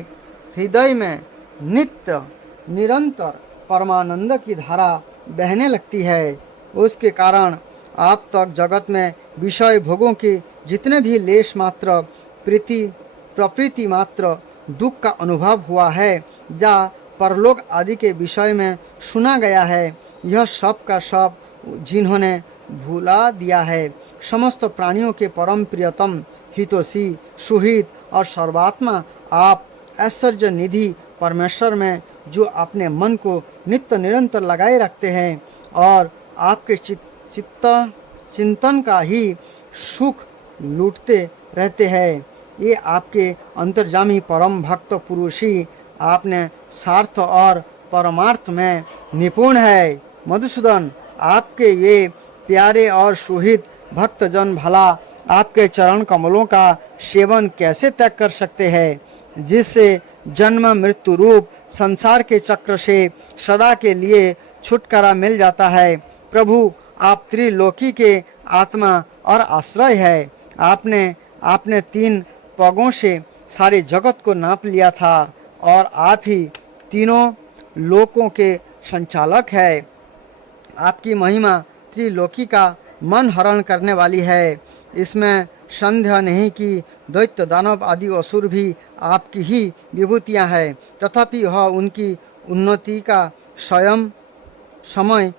हृदय में नित्य निरंतर परमानंद की धारा बहने लगती है। उसके कारण आप तक जगत में विषय भोगों के जितने भी लेश मात्र प्रकृति मात्र दुख का अनुभव हुआ है या परलोक आदि के विषय में सुना गया है, यह सब का सब जिन्होंने भुला दिया है। समस्त प्राणियों के परम प्रियतम हितोषी सुहित और सर्वात्मा आप ऐश्वर्य निधि परमेश्वर में जो अपने मन को नित्य निरंतर लगाए रखते हैं और आपके चिंतन का ही सुख लूटते रहते हैं, ये आपके अंतर्जामी परम भक्त पुरुष ही आपने स्वार्थ और परमार्थ में निपुण है। मधुसूदन, आपके ये प्यारे और सुहित भक्तजन भला आपके चरण कमलों का सेवन कैसे त्याग कर सकते हैं, जिससे जन्म मृत्यु रूप संसार के चक्र से सदा के लिए छुटकारा मिल जाता है। प्रभु, आप त्रिलोकी के आत्मा और आश्रय है। आपने 3 पगों से सारे जगत को नाप लिया था और आप ही तीनों लोकों के संचालक है। आपकी महिमा त्रिलोकी का मन हरण करने वाली है। इसमें संदेह नहीं कि दैत्य दानव आदि असुर भी आपकी ही विभूतियाँ हैं, तथापि यह उनकी उन्नति का समय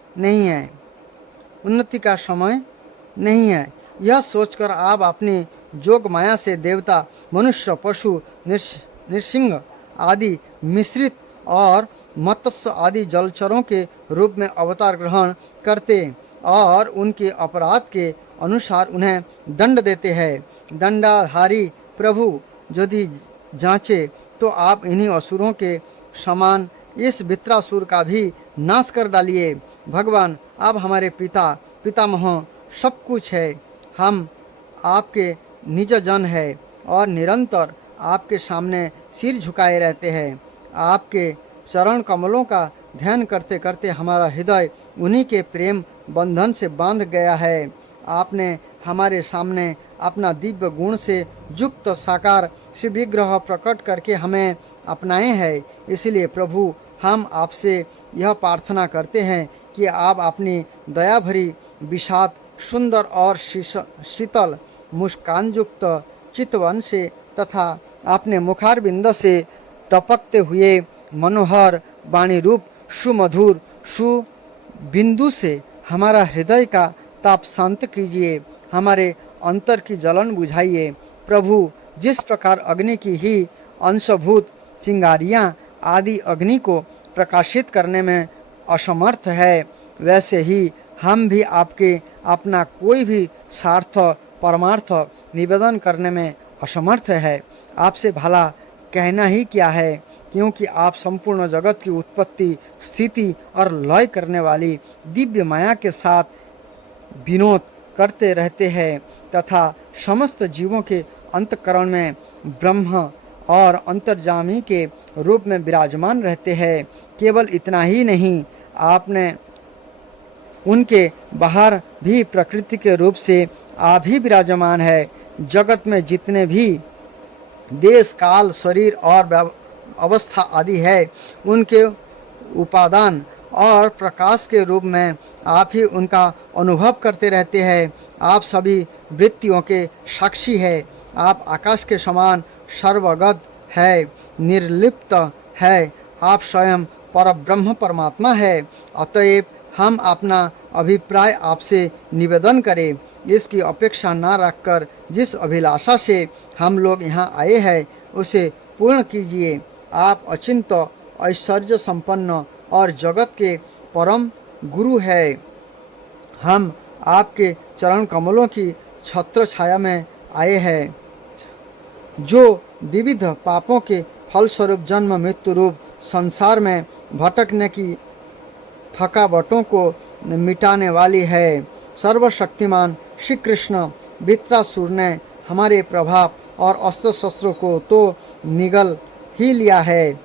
नहीं है। यह सोचकर आप अपनी जोग माया से देवता, मनुष्य, पशु, नृसिंह आदि मिश्रित और मत्स्य आदि जलचरों के रूप में अवतार ग्रहण करते और उनके अपराध के अनुसार उन्हें दंड देते हैं। दंडाधारी प्रभु, यदि जांचे तो आप इन्हीं असुरों के समान इस वित्रासुर का भी नाश कर डालिए। भगवान, आप हमारे पितामह सब कुछ है। हम आपके निज जन है और निरंतर आपके सामने सिर झुकाए रहते हैं। आपके चरण कमलों का ध्यान करते करते हमारा हृदय उन्हीं के प्रेम बंधन से बांध गया है। आपने हमारे सामने अपना दिव्य गुण से युक्त साकार शिव विग्रह प्रकट करके हमें अपनाए हैं। इसलिए प्रभु, हम आपसे यह प्रार्थना करते हैं कि आप अपनी दया भरी विषाद सुंदर और शीतल मुस्कान युक्त चितवन से तथा अपने मुखारबिंद से टपकते हुए मनोहर वाणी रूप सुमधुर सुबिंदु से हमारा हृदय का ताप शांत कीजिए, हमारे अंतर की जलन बुझाइए। प्रभु, जिस प्रकार अग्नि की ही अंशभूत चिंगारियाँ आदि अग्नि को प्रकाशित करने में असमर्थ है, वैसे ही हम भी आपके अपना कोई भी स्वार्थ परमार्थ निवेदन करने में असमर्थ है। आपसे भला कहना ही क्या है, क्योंकि आप संपूर्ण जगत की उत्पत्ति स्थिति और लय करने वाली दिव्य माया के साथ विनोद करते रहते हैं तथा समस्त जीवों के अंतःकरण में ब्रह्म और अंतर्जामी के रूप में विराजमान रहते हैं। केवल इतना ही नहीं, आपने उनके बाहर भी प्रकृति के रूप से आप ही विराजमान है। जगत में जितने भी देश काल शरीर और अवस्था आदि है, उनके उपादान और प्रकाश के रूप में आप ही उनका अनुभव करते रहते हैं। आप सभी वृत्तियों के साक्षी है। आप आकाश के समान सर्वगत है, निर्लिप्त है। आप स्वयं परब्रह्म परमात्मा है। अतएव हम अपना अभिप्राय आपसे निवेदन करें, इसकी अपेक्षा न रखकर जिस अभिलाषा से हम लोग यहाँ आए हैं उसे पूर्ण कीजिए। आप अचिंत ऐश्वर्य संपन्न और जगत के परम गुरु है। हम आपके चरण कमलों की छत्र छाया में आए हैं, जो विविध पापों के फलस्वरूप जन्म मृत्यु रूप संसार में भटकने की थकावटों को मिटाने वाली है। सर्वशक्तिमान श्री कृष्ण वृत्रासुर ने हमारे प्रभाव और अस्त्र शस्त्रों को तो निगल ही लिया है,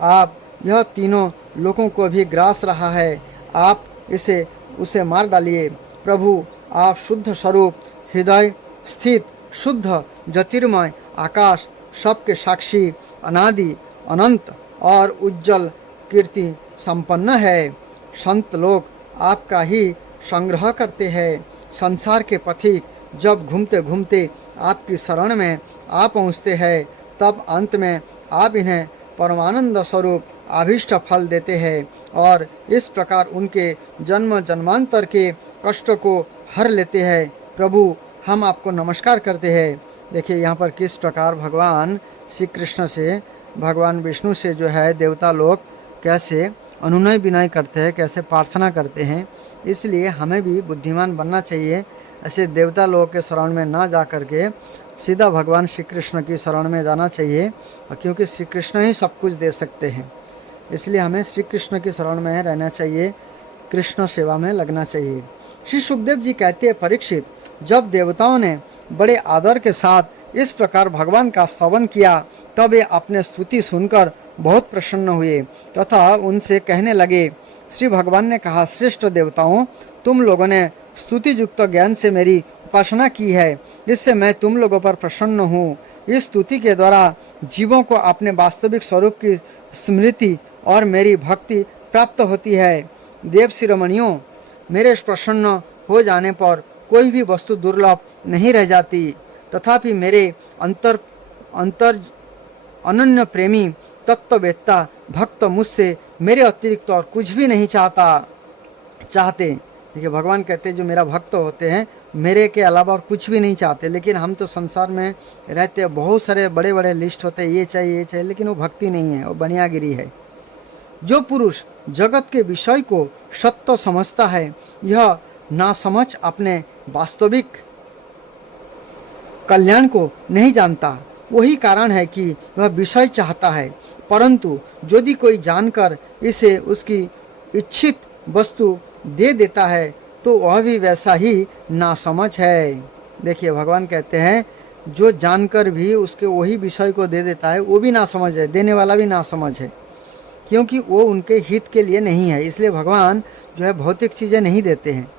आप यह तीनों लोगों को भी ग्रास रहा है। आप उसे मार डालिए। प्रभु, आप शुद्ध स्वरूप हृदय स्थित शुद्ध ज्योतिर्मय आकाश सबके साक्षी अनादि अनंत और उज्जवल कीर्ति संपन्न है। संत लोग आपका ही संग्रह करते हैं। संसार के पथिक जब घूमते घूमते आपकी शरण में आ पहुँचते हैं, तब अंत में आप इन्हें परमानंद स्वरूप अभीष्ट फल देते हैं और इस प्रकार उनके जन्म जन्मांतर के कष्ट को हर लेते हैं। प्रभु, हम आपको नमस्कार करते हैं। देखिए यहाँ पर किस प्रकार भगवान श्री कृष्ण से भगवान विष्णु से जो है देवता लोग कैसे अनुनय विनय करते हैं, कैसे प्रार्थना करते हैं। इसलिए हमें भी बुद्धिमान बनना चाहिए। ऐसे देवता लोगों के शरण में ना जा करके सीधा भगवान श्री कृष्ण की शरण में जाना चाहिए, क्योंकि श्री कृष्ण ही सब कुछ दे सकते हैं। इसलिए हमें श्री कृष्ण की शरण में रहना चाहिए, कृष्ण सेवा में लगना चाहिए। श्री सुखदेव जी कहते हैं, परीक्षित, जब देवताओं ने बड़े आदर के साथ इस प्रकार भगवान का स्तवन किया, तब वे अपने स्तुति सुनकर बहुत प्रसन्न हुए तथा उनसे कहने लगे। श्री भगवान ने कहा, श्रेष्ठ देवताओं, तुम लोगों ने स्तुति युक्त ज्ञान से मेरी उपासना की है, इससे मैं तुम लोगों पर प्रसन्न हूँ। इस स्तुति के द्वारा जीवों को अपने वास्तविक स्वरूप की स्मृति और मेरी भक्ति प्राप्त होती है। देव शिरोमणियों, मेरे प्रसन्न हो जाने पर कोई भी वस्तु दुर्लभ नहीं रह जाती। तथापि मेरे अंतर अनन्य प्रेमी तत्ववेत्ता भक्त मुझसे मेरे अतिरिक्त और कुछ भी नहीं चाहते। देखिए भगवान कहते हैं, जो मेरा भक्त होते हैं मेरे के अलावा और कुछ भी नहीं चाहते। लेकिन हम तो संसार में रहते हैं, बहुत सारे बड़े बड़े लिस्ट होते हैं, ये चाहिए, लेकिन वो भक्ति नहीं है, वो बनियागिरी है। जो पुरुष जगत के विषय को सत्य समझता है, यह नासमझ अपने वास्तविक कल्याण को नहीं जानता। वही कारण है कि वह विषय चाहता है, परंतु यदि कोई जानकर इसे उसकी इच्छित वस्तु दे देता है तो वह भी वैसा ही नासमझ है। देखिए भगवान कहते हैं जो जानकर भी उसके वही विषय को दे देता है वो भी ना समझ है, देने वाला भी ना समझ है, क्योंकि वो उनके हित के लिए नहीं है। इसलिए भगवान जो है भौतिक चीज़ें नहीं देते हैं।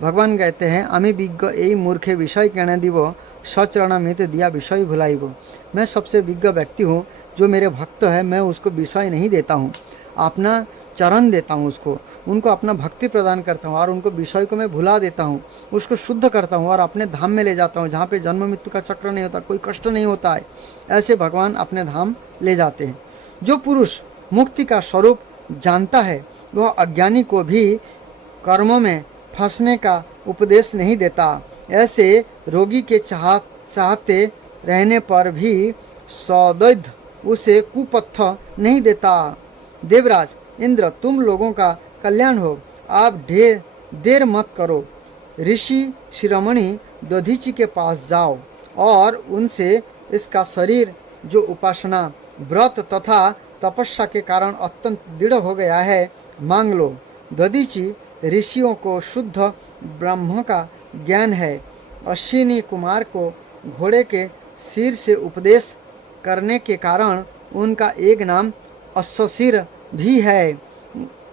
भगवान कहते हैं आमी विज्ञ यही मूर्खे विषय कहने दीबो सचरणामृत दिया विषय भुलाइबो। मैं सबसे विज्ञ व्यक्ति हूँ, जो मेरे भक्त है मैं उसको विषय नहीं देता हूँ, अपना चरण देता हूँ, उनको अपना भक्ति प्रदान करता हूँ और उनको विषय को मैं भुला देता हूँ, उसको शुद्ध करता हूँ और अपने धाम में ले जाता हूँ जहाँ पे जन्म मृत्यु का चक्र नहीं होता, कोई कष्ट नहीं होता है। ऐसे भगवान अपने धाम ले जाते हैं। जो पुरुष मुक्ति का स्वरूप जानता है वह अज्ञानी को भी कर्मों में फंसने का उपदेश नहीं देता। ऐसे रोगी के चाहते रहने पर भी सदैव उसे कुपथ नहीं देता। देवराज इंद्र, तुम लोगों का कल्याण हो, आप देर मत करो। ऋषि शिरोमणि दधीचि के पास जाओ और उनसे इसका शरीर जो उपासना व्रत तथा तपस्या के कारण अत्यंत दृढ़ हो गया है मांग लो। दधीचि ऋषियों को शुद्ध ब्रह्म का ज्ञान है। अश्विनी कुमार को घोड़े के सिर से उपदेश करने के कारण उनका एक नाम अश्वशिर भी है।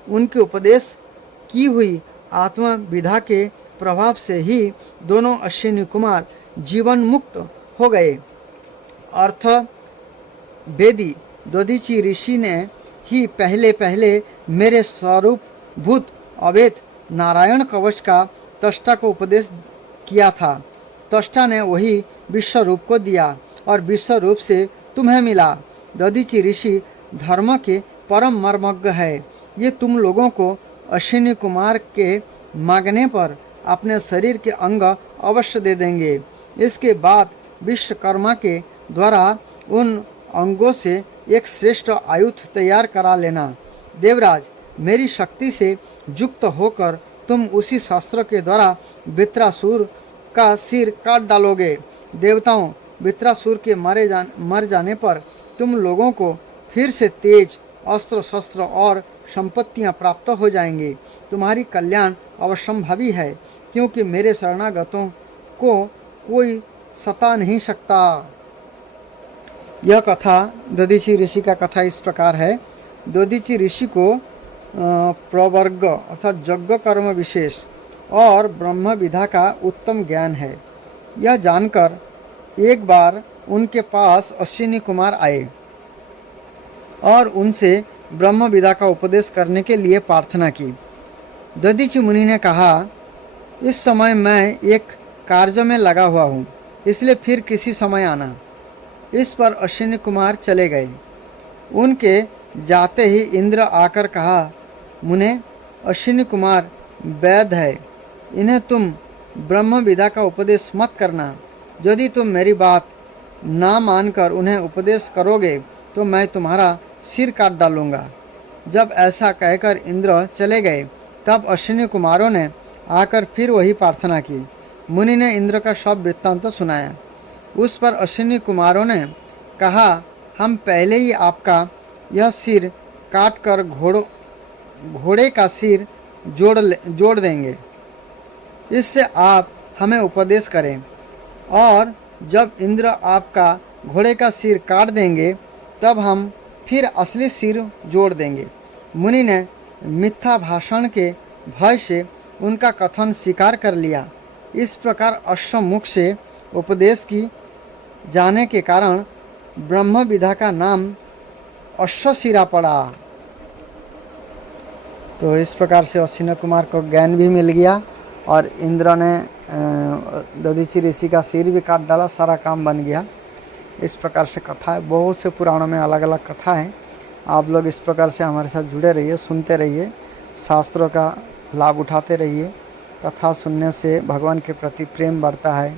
उनके उपदेश की हुई आत्मा विधा के प्रभाव से ही दोनों अश्विनी कुमार जीवन मुक्त हो गए। अर्थ वेदी दधीचि ऋषि ने ही पहले पहले मेरे स्वरूप भूत अवैध नारायण कवच का त्वष्टा को उपदेश किया था। त्वष्टा ने वही विश्व रूप को दिया और विश्व रूप से तुम्हें मिला। दधीचि ऋषि धर्म के परम मर्मज्ञ है। ये तुम लोगों को अश्विनी कुमार के मांगने पर अपने शरीर के अंग अवश्य दे देंगे। इसके बाद विश्वकर्मा के द्वारा उन अंगों से एक श्रेष्ठ आयुध तैयार करा लेना। देवराज, मेरी शक्ति से युक्त होकर तुम उसी शास्त्र के द्वारा वृत्रासुर का सिर काट डालोगे। देवताओं, वृत्रासुर के मर जाने पर तुम लोगों को फिर से तेज अस्त्र शस्त्र और संपत्तियां प्राप्त हो जाएंगी। तुम्हारी कल्याण अवश्यंभावी है, क्योंकि मेरे शरणागतों को कोई सता नहीं सकता। यह कथा दधीचि ऋषि का कथा इस प्रकार है। दधीचि ऋषि को प्रवर्ग अर्थात यज्ञ कर्म विशेष और ब्रह्म विधा का उत्तम ज्ञान है। यह जानकर एक बार उनके पास अश्विनी कुमार आए और उनसे ब्रह्म विधा का उपदेश करने के लिए प्रार्थना की। दधीचि मुनि ने कहा, इस समय मैं एक कार्य में लगा हुआ हूँ, इसलिए फिर किसी समय आना। इस पर अश्विनी कुमार चले गए। उनके जाते ही इंद्र आकर कहा, मुने, अश्विनी कुमार वैद्य है, इन्हें तुम ब्रह्म विधा का उपदेश मत करना। यदि तुम मेरी बात ना मानकर उन्हें उपदेश करोगे तो मैं तुम्हारा सिर काट डालूंगा। जब ऐसा कहकर इंद्र चले गए तब अश्विनी कुमारों ने आकर फिर वही प्रार्थना की। मुनि ने इंद्र का सब वृत्तांत सुनाया। उस पर अश्विनी कुमारों ने कहा, हम पहले ही आपका यह सिर काट कर घोड़े का सिर जोड़ देंगे। इससे आप हमें उपदेश करें, और जब इंद्र आपका घोड़े का सिर काट देंगे तब हम फिर असली सिर जोड़ देंगे। मुनि ने मिथ्या भाषण के भय से उनका कथन स्वीकार कर लिया। इस प्रकार अश्वमुख से उपदेश की जाने के कारण ब्रह्म विधा का नाम अश्वशिरा पड़ा। तो इस प्रकार से अश्विनी कुमार को ज्ञान भी मिल गया और इंद्र ने दधीचि ऋषि का सिर भी काट डाला, सारा काम बन गया। इस प्रकार से कथा है। बहुत से पुराणों में अलग अलग कथा है। आप लोग इस प्रकार से हमारे साथ जुड़े रहिए, सुनते रहिए, शास्त्रों का लाभ उठाते रहिए। कथा सुनने से भगवान के प्रति प्रेम बढ़ता है।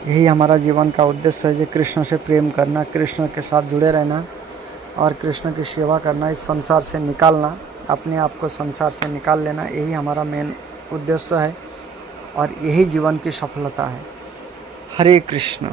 यही हमारा जीवन का उद्देश्य है, जो कृष्ण से प्रेम करना, कृष्ण के साथ जुड़े रहना और कृष्ण की सेवा करना, इस संसार से निकालना, अपने आप को संसार से निकाल लेना, यही हमारा मेन उद्देश्य है और यही जीवन की सफलता है। हरे कृष्ण।